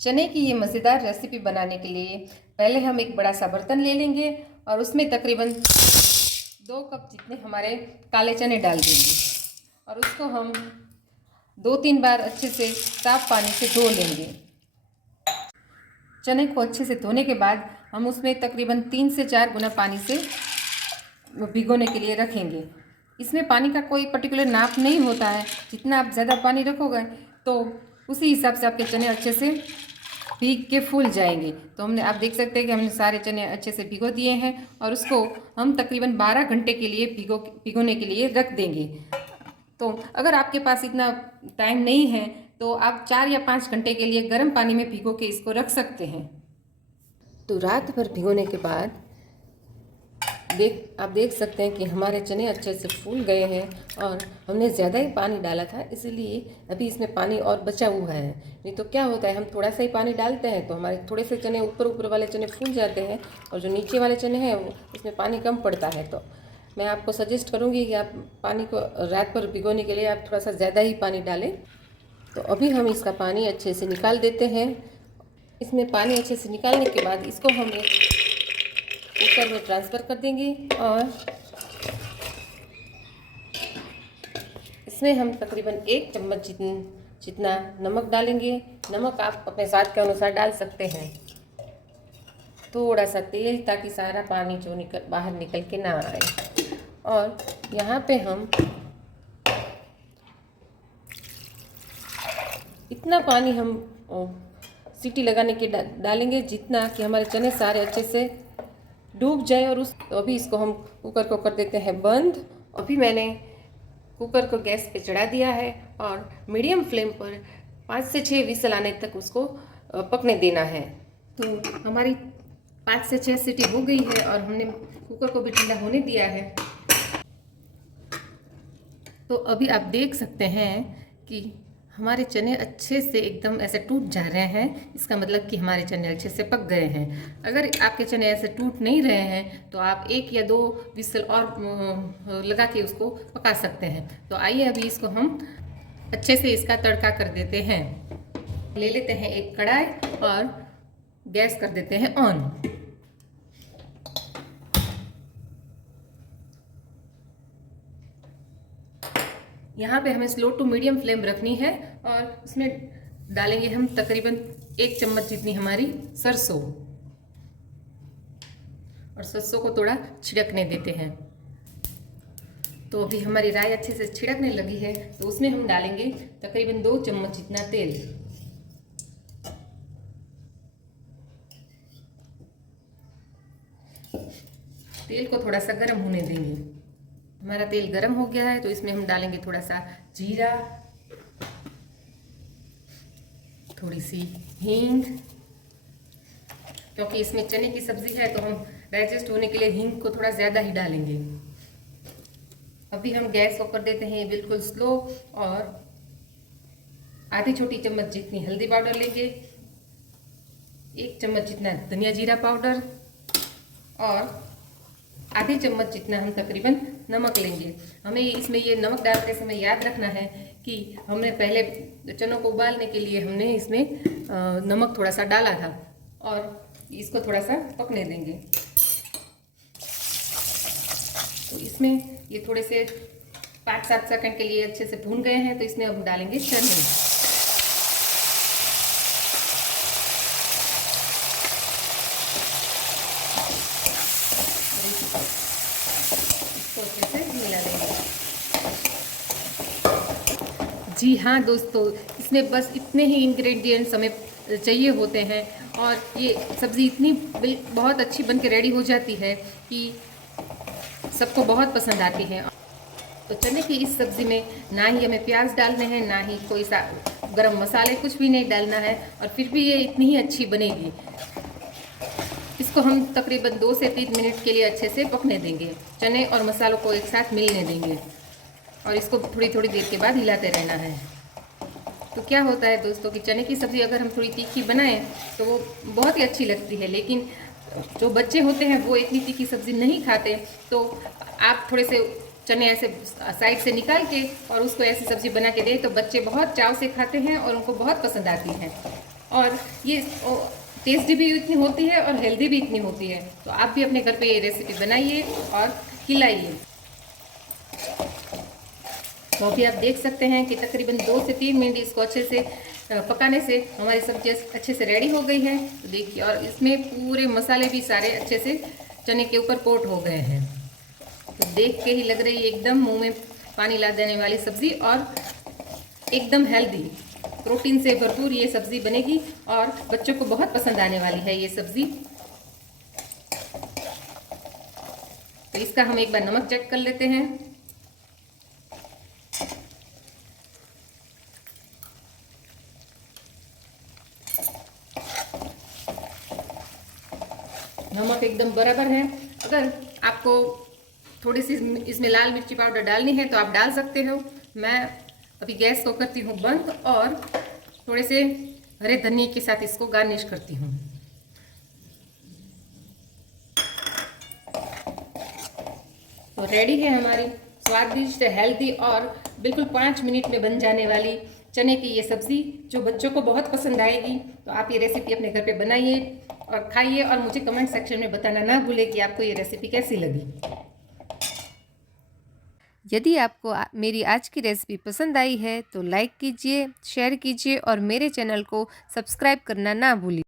चने की ये मज़ेदार रेसिपी बनाने के लिए पहले हम एक बड़ा सा बर्तन ले लेंगे और उसमें तकरीबन 2 कप जितने हमारे काले चने डाल देंगे और उसको हम 2-3 बार अच्छे से साफ पानी से धो लेंगे। चने को अच्छे से धोने के बाद हम उसमें तकरीबन 3 से 4 गुना पानी से भिगोने के लिए रखेंगे। इसमें पानी का कोई पर्टिकुलर नाप नहीं होता है, जितना आप ज़्यादा पानी रखोगे तो उसी हिसाब से आपके चने अच्छे से भीग के फूल जाएंगे। तो आप देख सकते हैं कि हमने सारे चने अच्छे से भिगो दिए हैं और उसको हम तकरीबन 12 घंटे के लिए भिगोने के लिए रख देंगे। तो अगर आपके पास इतना टाइम नहीं है तो आप 4 या 5 घंटे के लिए गर्म पानी में भिगो के इसको रख सकते हैं। तो रात भर भिगोने के बाद आप देख सकते हैं कि हमारे चने अच्छे से फूल गए हैं और हमने ज़्यादा ही पानी डाला था, इसलिए अभी इसमें पानी और बचा हुआ है। नहीं तो क्या होता है, हम थोड़ा सा ही पानी डालते हैं तो हमारे थोड़े से चने ऊपर वाले चने फूल जाते हैं और जो नीचे वाले चने हैं उसमें पानी कम पड़ता है। तो मैं आपको सजेस्ट करूँगी कि आप पानी को रात भर भिगोने के लिए आप थोड़ा सा ज़्यादा ही पानी डालें। तो अभी हम इसका पानी अच्छे से निकाल देते हैं। इसमें पानी अच्छे से निकालने के बाद इसको हम कुकर में ट्रांसफ़र कर देंगे और इसमें हम तकरीबन 1 चम्मच जितना नमक डालेंगे। नमक आप अपने स्वाद के अनुसार डाल सकते हैं। थोड़ा सा तेल, ताकि सारा पानी जो बाहर निकल के ना आए। और यहाँ पे हम इतना पानी हम सीटी लगाने के डालेंगे जितना कि हमारे चने सारे अच्छे से डूब जाए। और तो अभी इसको हम कुकर को कर देते हैं बंद। अभी मैंने कुकर को गैस पे चढ़ा दिया है और मीडियम फ्लेम पर 5 से 6 विसल आने तक उसको पकने देना है। तो हमारी 5 से 6 सीटी हो गई है और हमने कुकर को भी ठंडा होने दिया है। तो अभी आप देख सकते हैं कि हमारे चने अच्छे से एकदम ऐसे टूट जा रहे हैं। इसका मतलब कि हमारे चने अच्छे से पक गए हैं। अगर आपके चने ऐसे टूट नहीं रहे हैं तो आप 1 या 2 विसल और लगा के उसको पका सकते हैं। तो आइए अभी इसको हम अच्छे से इसका तड़का कर देते हैं। ले लेते हैं एक कढ़ाई और गैस कर देते हैं ऑन। यहाँ पे हमें स्लो टू मीडियम फ्लेम रखनी है और उसमें डालेंगे हम तकरीबन 1 चम्मच जितनी हमारी सरसों, और सरसों को थोड़ा छिड़कने देते हैं। तो अभी हमारी राई अच्छे से छिड़कने लगी है तो उसमें हम डालेंगे तकरीबन 2 चम्मच जितना तेल। तेल को थोड़ा सा गर्म होने देंगे। हमारा तेल गर्म हो गया है तो इसमें हम डालेंगे थोड़ा सा जीरा, थोड़ी सी हींग, क्योंकि इसमें चने की सब्जी है तो हम डाइजेस्ट होने के लिए हींग को थोड़ा ज़्यादा ही डालेंगे। अभी हम गैस को कर देते हैं बिल्कुल स्लो और आधी छोटी चम्मच जितनी हल्दी पाउडर लेंगे, 1 चम्मच जितना धनिया जीरा पाउडर और आधी चम्मच जितना हम तकरीबन नमक लेंगे। हमें इसमें ये नमक डालते समय याद रखना है कि हमने पहले चनों को उबालने के लिए हमने इसमें नमक थोड़ा सा डाला था और इसको थोड़ा सा पकने देंगे। तो इसमें ये थोड़े से 5-7 सेकंड के लिए अच्छे से भून गए हैं तो इसमें अब डालेंगे चने। जी हाँ दोस्तों, इसमें बस इतने ही इंग्रेडिएंट्स हमें चाहिए होते हैं और ये सब्ज़ी इतनी बहुत अच्छी बन के रेडी हो जाती है कि सबको बहुत पसंद आती है। तो चने की इस सब्ज़ी में ना ही हमें प्याज डालने हैं, ना ही कोई सा गरम मसाले, कुछ भी नहीं डालना है और फिर भी ये इतनी ही अच्छी बनेगी। इसको हम तकरीबन 2 से 3 मिनट के लिए अच्छे से पकने देंगे। चने और मसालों को एक साथ मिलने देंगे और इसको थोड़ी थोड़ी देर के बाद हिलाते रहना है। तो क्या होता है दोस्तों कि चने की सब्ज़ी अगर हम थोड़ी तीखी बनाएं तो वो बहुत ही अच्छी लगती है, लेकिन जो बच्चे होते हैं वो इतनी तीखी सब्ज़ी नहीं खाते। तो आप थोड़े से चने ऐसे साइड से निकाल के और उसको ऐसी सब्ज़ी बना के दें तो बच्चे बहुत चाव से खाते हैं और उनको बहुत पसंद आती है। और ये टेस्टी भी इतनी होती है और हेल्दी भी इतनी होती है। तो आप भी अपने घर पे ये रेसिपी बनाइए और खिलाइए। तो अभी आप देख सकते हैं कि तकरीबन 2 से 3 मिनट इसको अच्छे से पकाने से हमारी सब्जी अच्छे से रेडी हो गई है। तो देखिए, और इसमें पूरे मसाले भी सारे अच्छे से चने के ऊपर कोट हो गए हैं। तो देख के ही लग रही है एकदम मुंह में पानी ला देने वाली सब्ज़ी और एकदम हेल्दी, प्रोटीन से भरपूर ये सब्ज़ी बनेगी और बच्चों को बहुत पसंद आने वाली है ये सब्ज़ी। तो इसका हम एक बार नमक चेक कर लेते हैं। नमक एकदम बराबर है। अगर आपको थोड़ी सी इसमें लाल मिर्ची पाउडर डालनी है तो आप डाल सकते हो। मैं अभी गैस को करती हूँ बंद और थोड़े से हरे धनिया के साथ इसको गार्निश करती हूँ। तो रेडी है हमारी स्वादिष्ट, हेल्दी और बिल्कुल 5 मिनट में बन जाने वाली चने की ये सब्ज़ी, जो बच्चों को बहुत पसंद आएगी। तो आप ये रेसिपी अपने घर पे बनाइए और खाइए और मुझे कमेंट सेक्शन में बताना ना भूलें कि आपको ये रेसिपी कैसी लगी। यदि आपको मेरी आज की रेसिपी पसंद आई है तो लाइक कीजिए, शेयर कीजिए और मेरे चैनल को सब्सक्राइब करना ना भूलिए।